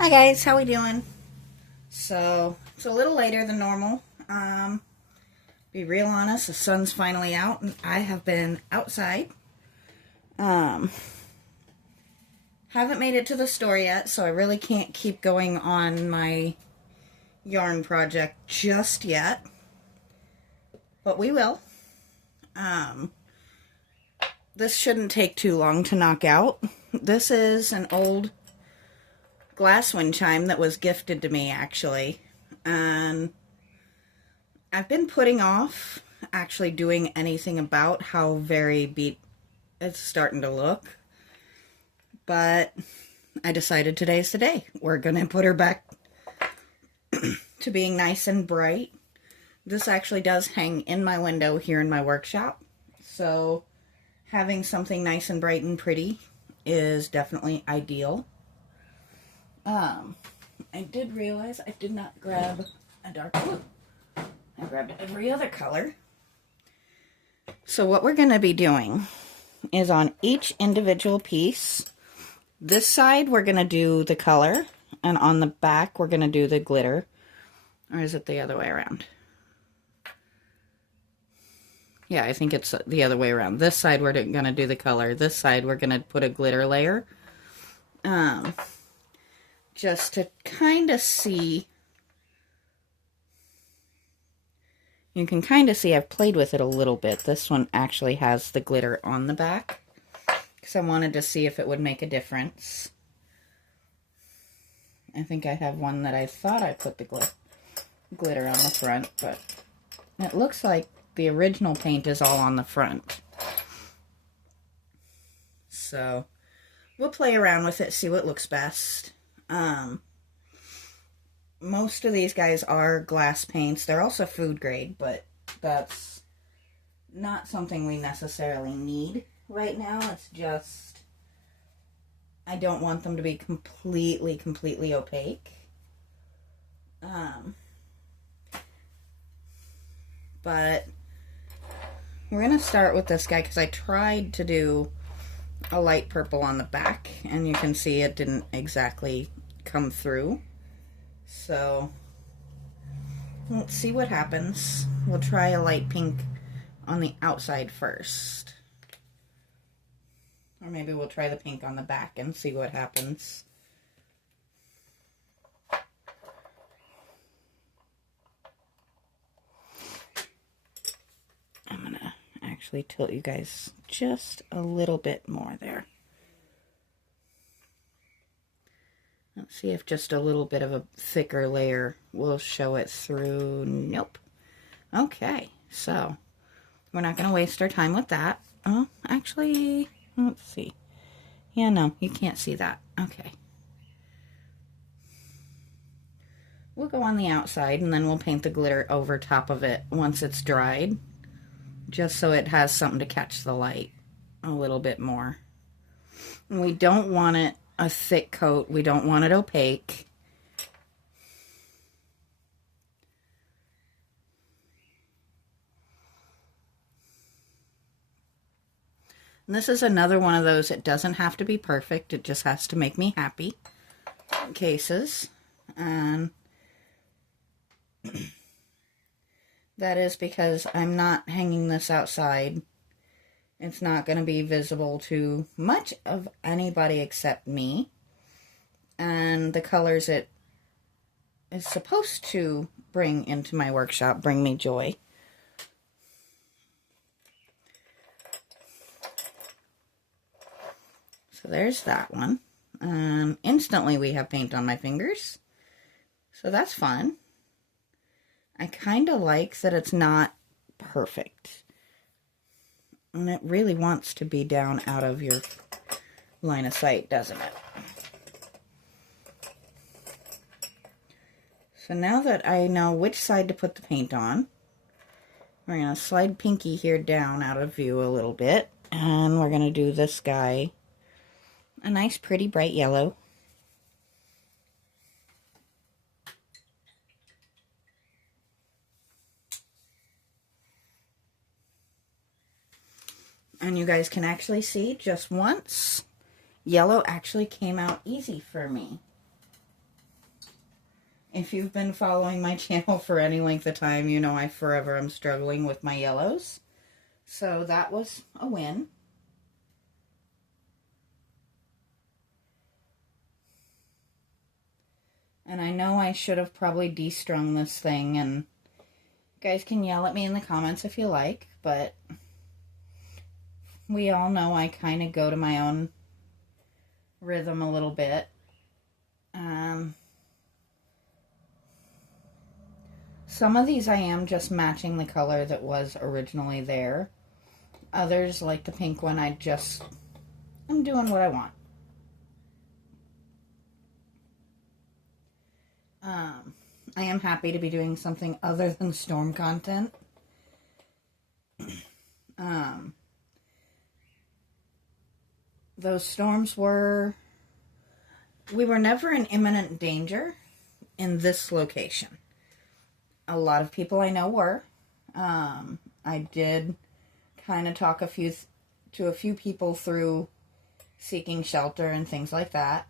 Hi guys, how we doing? So it's a little later than normal. Be real honest, the sun's finally out and I have been outside. Um, haven't made it to the store yet, so I really can't keep going on my yarn project just yet. But we will. Um, this shouldn't take too long to knock out. This is an old glass wind chime that was gifted to me actually. And I've been putting off actually doing anything about how very beat it's starting to look. But I decided today's the day. We're going to put her back to being nice and bright. This actually does hang in my window here in my workshop. So having something nice and bright and pretty is definitely ideal. I did realize I did not grab a dark blue. I grabbed every other color. So what we're going to be doing is on each individual piece, this side we're going to do the color, and on the back we're going to do the glitter. Or is it the other way around? Yeah, I think it's the other way around. This side we're going to do the color. This side we're going to put a glitter layer. Just to kind of see. You can kind of see I've played with it a little bit. This one actually has the glitter on the back, because I wanted to see if it would make a difference. I think I have one that I thought I put the glitter on the front, but it looks like the original paint is all on the front. So we'll play around with it, see what looks best. Most of these guys are glass paints. They're also food grade, but that's not something we necessarily need right now. It's just, I don't want them to be completely opaque. But we're going to start with this guy because I tried to do a light purple on the back, and you can see it didn't exactly come through. So let's see what happens. We'll try a light pink on the outside first. Or maybe we'll try the pink on the back and see what happens. I'm going to actually tilt you guys just a little bit more there. Let's see if just a little bit of a thicker layer will show it through. Nope. Okay, so we're not going to waste our time with that. Oh, actually, let's see. Yeah, no, you can't see that. Okay. We'll go on the outside, and then we'll paint the glitter over top of it once it's dried, just so it has something to catch the light a little bit more. And we don't want it a thick coat. We don't want it opaque. And this is another one of those, it doesn't have to be perfect. It just has to make me happy cases. And that is because I'm not hanging this outside. It's not going to be visible to much of anybody except me. And the colors it is supposed to bring into my workshop bring me joy. So there's that one. Instantly we have paint on my fingers. So that's fun. I kind of like that it's not perfect. And it really wants to be down out of your line of sight, doesn't it? So now that I know which side to put the paint on, we're going to slide Pinky here down out of view a little bit. And we're going to do this guy a nice, pretty, bright yellow. And you guys can actually see just once, yellow actually came out easy for me. If you've been following my channel for any length of time, you know I forever am struggling with my yellows. So that was a win. And I know I should have probably de-strung this thing, and you guys can yell at me in the comments if you like, but we all know I kind of go to my own rhythm a little bit. Some of these I am just matching the color that was originally there. Others, like the pink one, I'm doing what I want. I am happy to be doing something other than storm content. Those storms we were never in imminent danger in this location. A lot of people I know were. I did kind of talk to a few people through seeking shelter and things like that.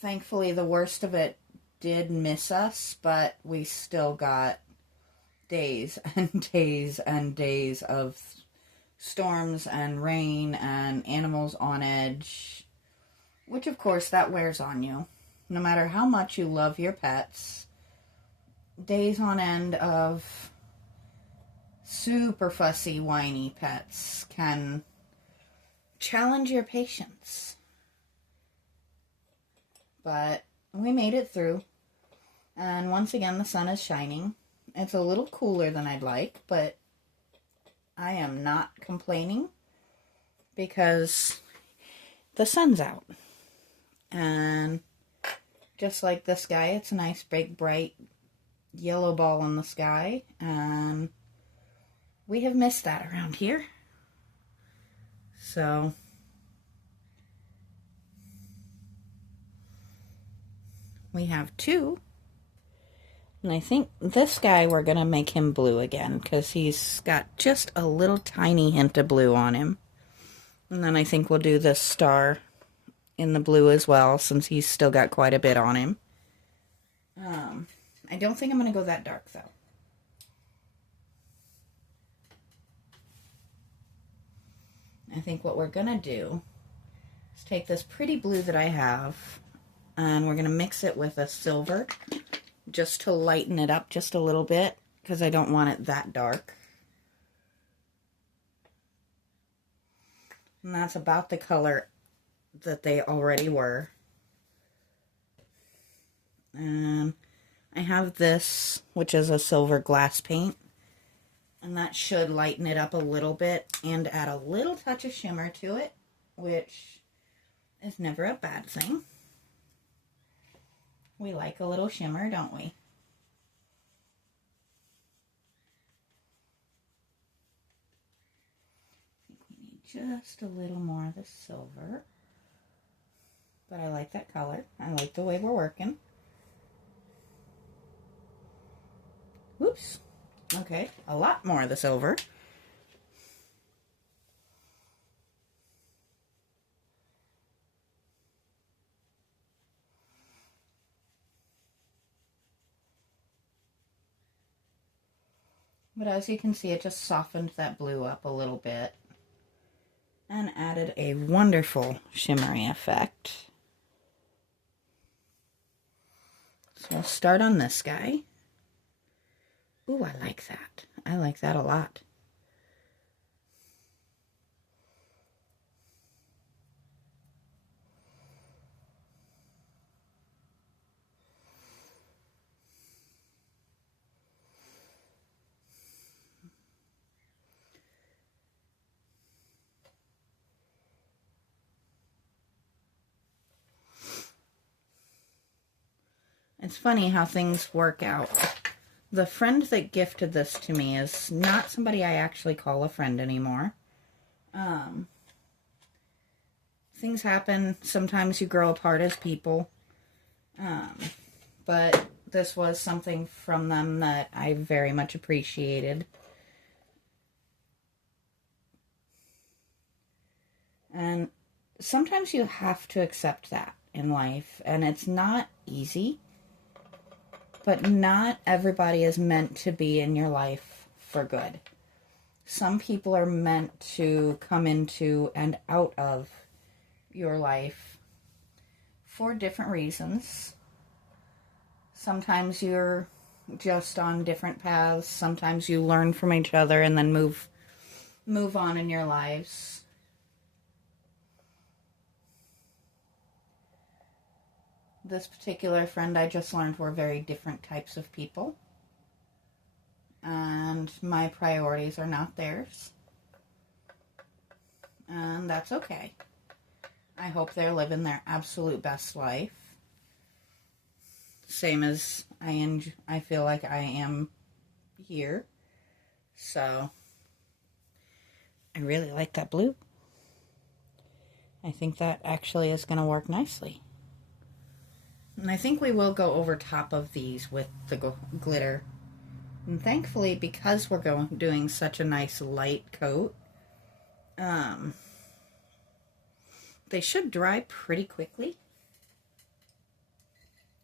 Thankfully, the worst of it did miss us, but we still got days and days and days of storms and rain and animals on edge, which of course that wears on you. No matter how much you love your pets, days on end of super fussy, whiny pets can challenge your patience. But we made it through, and once again the sun is shining. It's a little cooler than I'd like, but I am not complaining because the sun's out. And just like this guy, it's a nice big bright yellow ball in the sky, and we have missed that around here. So we have two, and I think this guy, we're gonna make him blue again because he's got just a little tiny hint of blue on him. And then I think we'll do this star in the blue as well, since he's still got quite a bit on him. I don't think I'm going to go that dark, though. I think what we're going to do is take this pretty blue that I have, and we're going to mix it with a silver, just to lighten it up just a little bit, because I don't want it that dark. And that's about the color that they already were. And I have this, which is a silver glass paint, and that should lighten it up a little bit and add a little touch of shimmer to it, which is never a bad thing. We like a little shimmer, don't we? I think we need just a little more of the silver. But I like that color. I like the way we're working. Whoops. Okay, a lot more of the silver. But as you can see, it just softened that blue up a little bit and added a wonderful shimmery effect. So I'll start on this guy. Ooh, I like that. I like that a lot. It's funny how things work out. The friend that gifted this to me is not somebody I actually call a friend anymore. Things happen. Sometimes you grow apart as people. But this was something from them that I very much appreciated. And sometimes you have to accept that. in life, and it's not easy, but not everybody is meant to be in your life for good. Some people are meant to come into and out of your life for different reasons. Sometimes you're just on different paths. Sometimes you learn from each other and then move on in your lives. This particular friend I just learned were very different types of people. And my priorities are not theirs. And that's okay. I hope they're living their absolute best life. Same as I feel like I am here. So, I really like that blue. I think that actually is going to work nicely. And I think we will go over top of these with the glitter. And thankfully, because we're doing such a nice light coat, they should dry pretty quickly.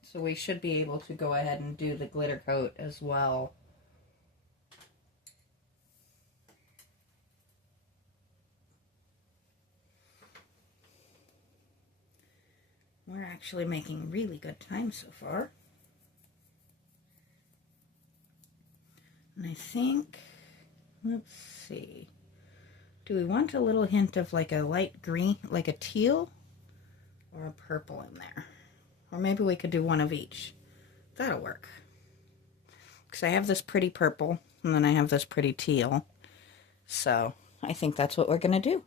So we should be able to go ahead and do the glitter coat as well. We're actually making really good time so far. And I think, let's see, do we want a little hint of like a light green, like a teal, or a purple in there? Or maybe we could do one of each. That'll work. Because I have this pretty purple, and then I have this pretty teal. So, I think that's what we're going to do.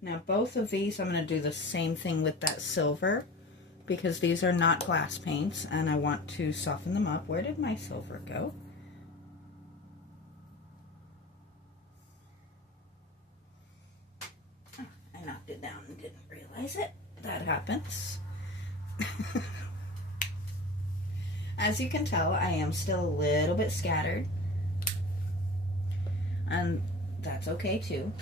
Now, both of these, I'm going to do the same thing with that silver, because these are not glass paints, and I want to soften them up. Where did my silver go? Oh, I knocked it down and didn't realize it. That happens. As you can tell, I am still a little bit scattered, and that's okay too.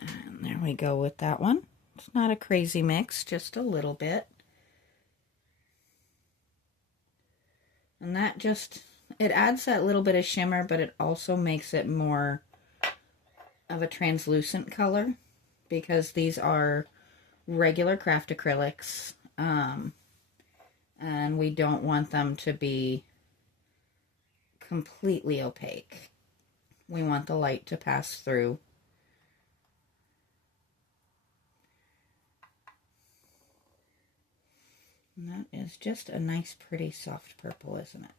And there we go with that one. It's not a crazy mix, just a little bit. And that just, it adds that little bit of shimmer, but it also makes it more of a translucent color, because these are regular craft acrylics, and we don't want them to be completely opaque. We want the light to pass through. And that is just a nice, pretty, soft purple, isn't it?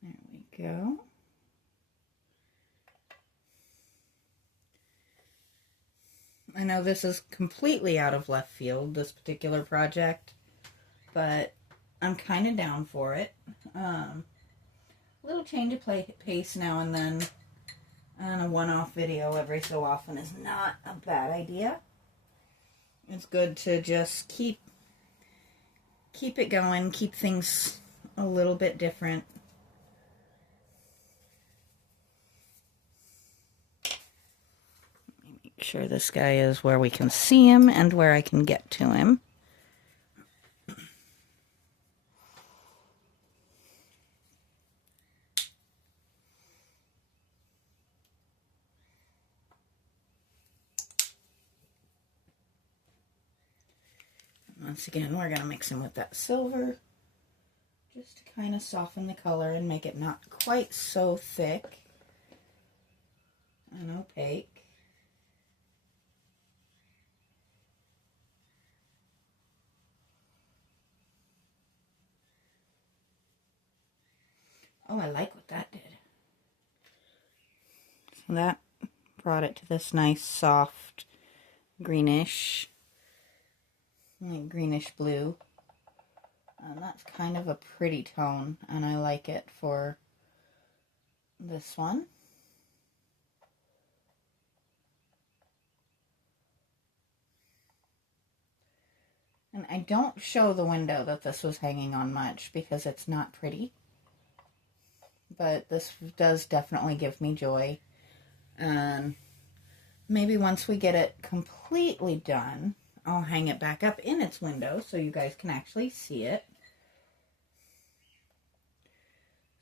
There we go. I know this is completely out of left field, this particular project, but I'm kind of down for it. Little change of pace now and then, and a one-off video every so often is not a bad idea. It's good to just keep it going, keep things a little bit different. Make sure this guy is where we can see him and where I can get to him. Once again, we're going to mix him with that silver just to kind of soften the color and make it not quite so thick and opaque. Oh, I like what that did. So that brought it to this nice, soft, greenish, like greenish blue. And that's kind of a pretty tone, and I like it for this one. And I don't show the window that this was hanging on much because it's not pretty. But this does definitely give me joy. And maybe once we get it completely done, I'll hang it back up in its window so you guys can actually see it.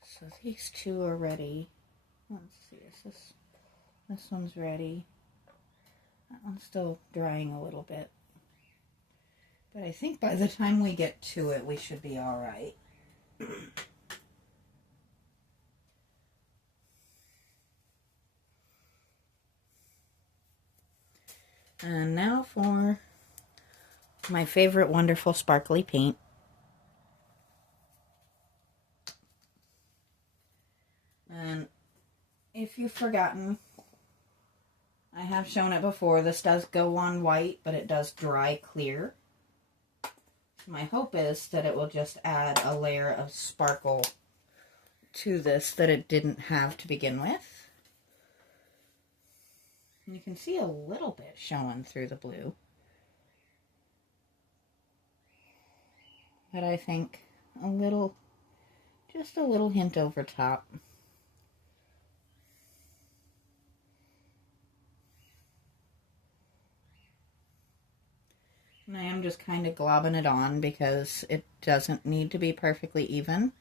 So these two are ready. Let's see, this one's ready. That one's still drying a little bit. But I think by the time we get to it, we should be all right. And now for my favorite wonderful sparkly paint. And if you've forgotten, I have shown it before. This does go on white, but it does dry clear. My hope is that it will just add a layer of sparkle to this that it didn't have to begin with. And you can see a little bit showing through the blue. But I think just a little hint over top. And I am just kind of globbing it on because it doesn't need to be perfectly even.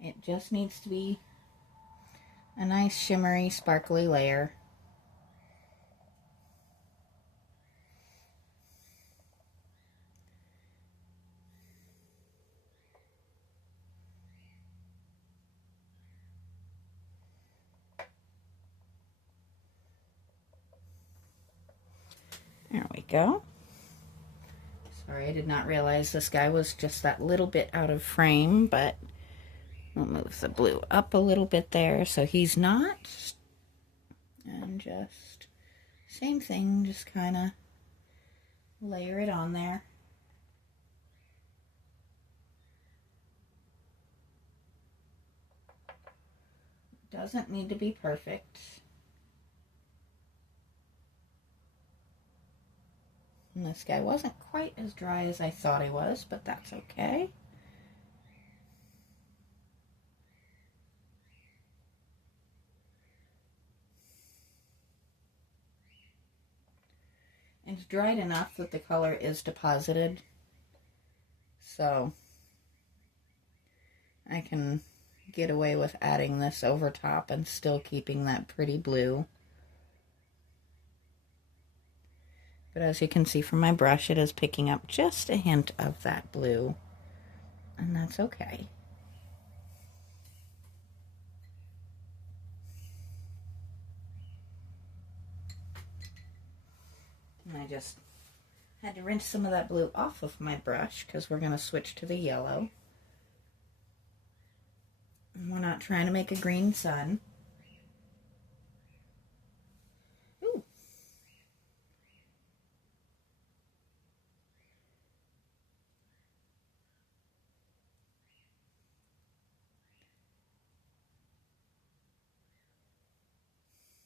It just needs to be a nice shimmery, sparkly layer. There we go. Sorry, I did not realize this guy was just that little bit out of frame, but we'll move the blue up a little bit there so he's not. And just same thing, just kind of layer it on there. Doesn't need to be perfect. And this guy wasn't quite as dry as I thought he was, but that's okay. It's dried enough that the color is deposited, so I can get away with adding this over top and still keeping that pretty blue. But as you can see from my brush, it is picking up just a hint of that blue, and that's okay. And I just had to rinse some of that blue off of my brush because we're going to switch to the yellow. And we're not trying to make a green sun. Ooh.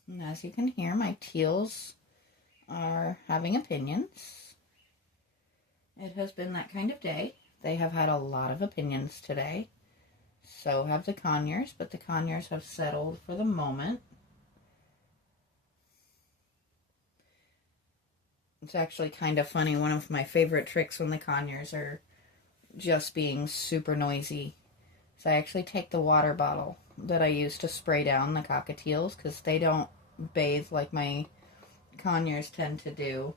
And as you can hear, my teals are having opinions. It has been that kind of day. They have had a lot of opinions today. So have the conures, but the conures have settled for the moment. It's actually kind of funny. One of my favorite tricks when the conures are just being super noisy is I actually take the water bottle that I use to spray down the cockatiels because they don't bathe like my conures tend to do.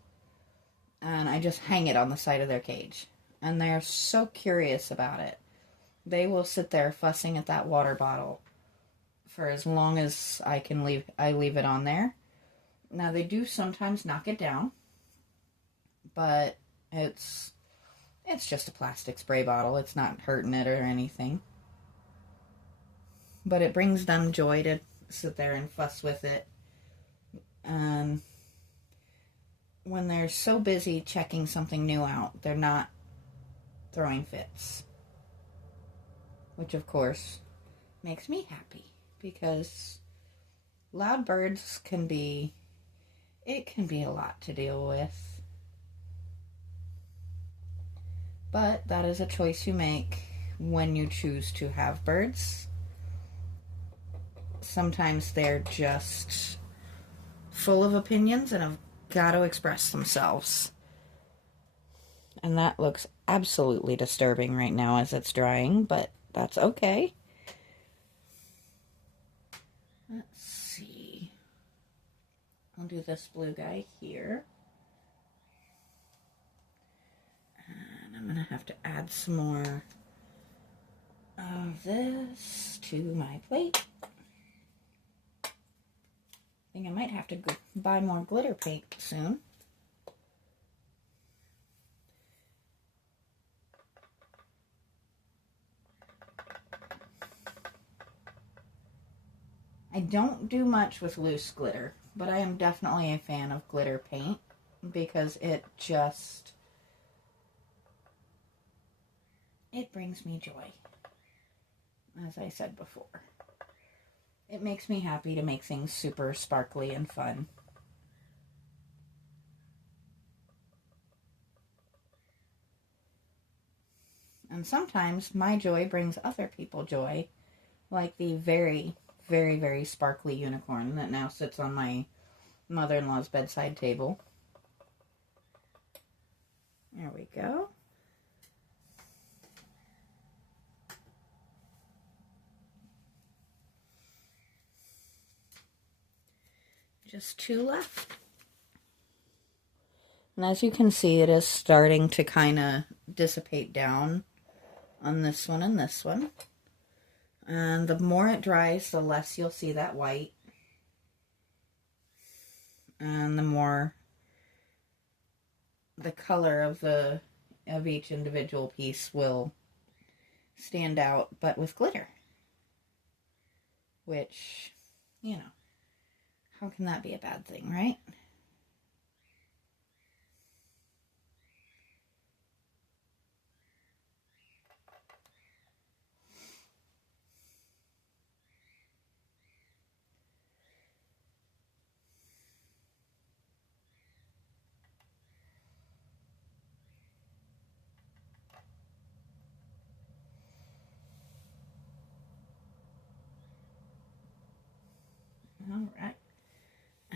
And I just hang it on the side of their cage. And they're so curious about it. They will sit there fussing at that water bottle for as long as I leave it on there. Now they do sometimes knock it down, but it's just a plastic spray bottle. It's not hurting it or anything. But it brings them joy to sit there and fuss with it. And when they're so busy checking something new out, they're not throwing fits. Which, of course, makes me happy, because loud birds can be a lot to deal with. But that is a choice you make when you choose to have birds. Sometimes they're just full of opinions and have got to express themselves. And that looks absolutely disturbing right now as it's drying, but that's okay. Let's see. I'll do this blue guy here. And I'm going to have to add some more of this to my plate. I think I might have to buy more glitter paint soon. I don't do much with loose glitter, but I am definitely a fan of glitter paint because it brings me joy, as I said before. It makes me happy to make things super sparkly and fun. And sometimes my joy brings other people joy, like the very, very, very sparkly unicorn that now sits on my mother-in-law's bedside table. There we go. Just 2 left. And as you can see, it is starting to kind of dissipate down on this one and this one. And the more it dries, the less you'll see that white. And the more the color of each individual piece will stand out, but with glitter. Which, you know, how can that be a bad thing, right? All right.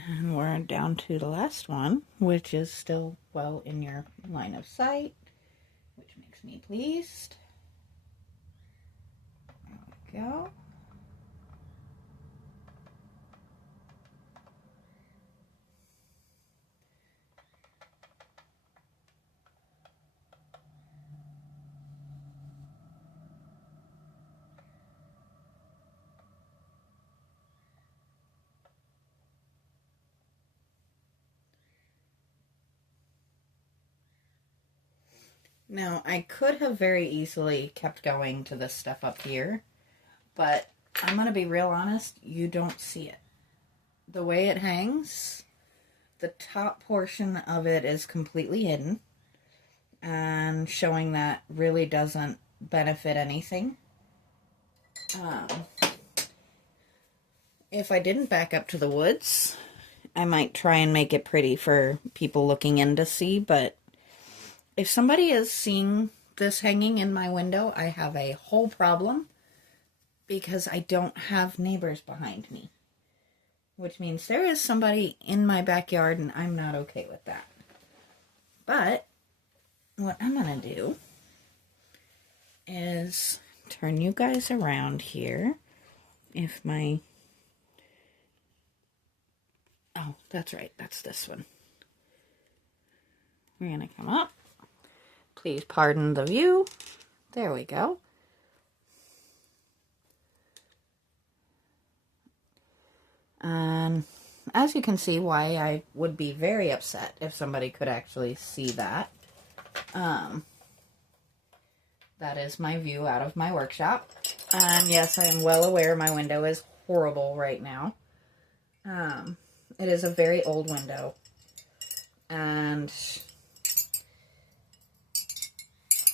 And we're down to the last one, which is still well in your line of sight, which makes me pleased. There we go. Now, I could have very easily kept going to this stuff up here, but I'm going to be real honest, you don't see it. The way it hangs, the top portion of it is completely hidden, and showing that really doesn't benefit anything. If I didn't back up to the woods, I might try and make it pretty for people looking in to see, but if somebody is seeing this hanging in my window, I have a whole problem because I don't have neighbors behind me. Which means there is somebody in my backyard and I'm not okay with that. But what I'm going to do is turn you guys around here. If my... Oh, that's right. That's this one. We're going to come up. Please pardon the view. There we go. As you can see, why I would be very upset if somebody could actually see that. That is my view out of my workshop. And yes, I am well aware my window is horrible right now. It is a very old window. and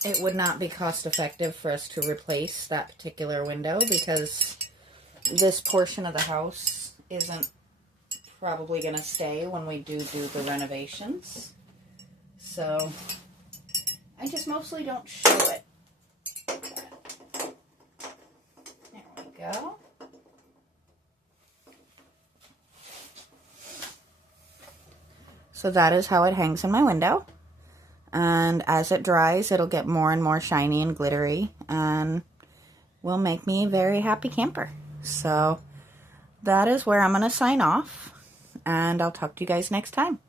it would not be cost effective for us to replace that particular window because this portion of the house isn't probably going to stay when we do the renovations. So I just mostly don't show it. There we go. So that is how it hangs in my window. And as it dries, it'll get more and more shiny and glittery and will make me a very happy camper. So that is where I'm going to sign off, and I'll talk to you guys next time.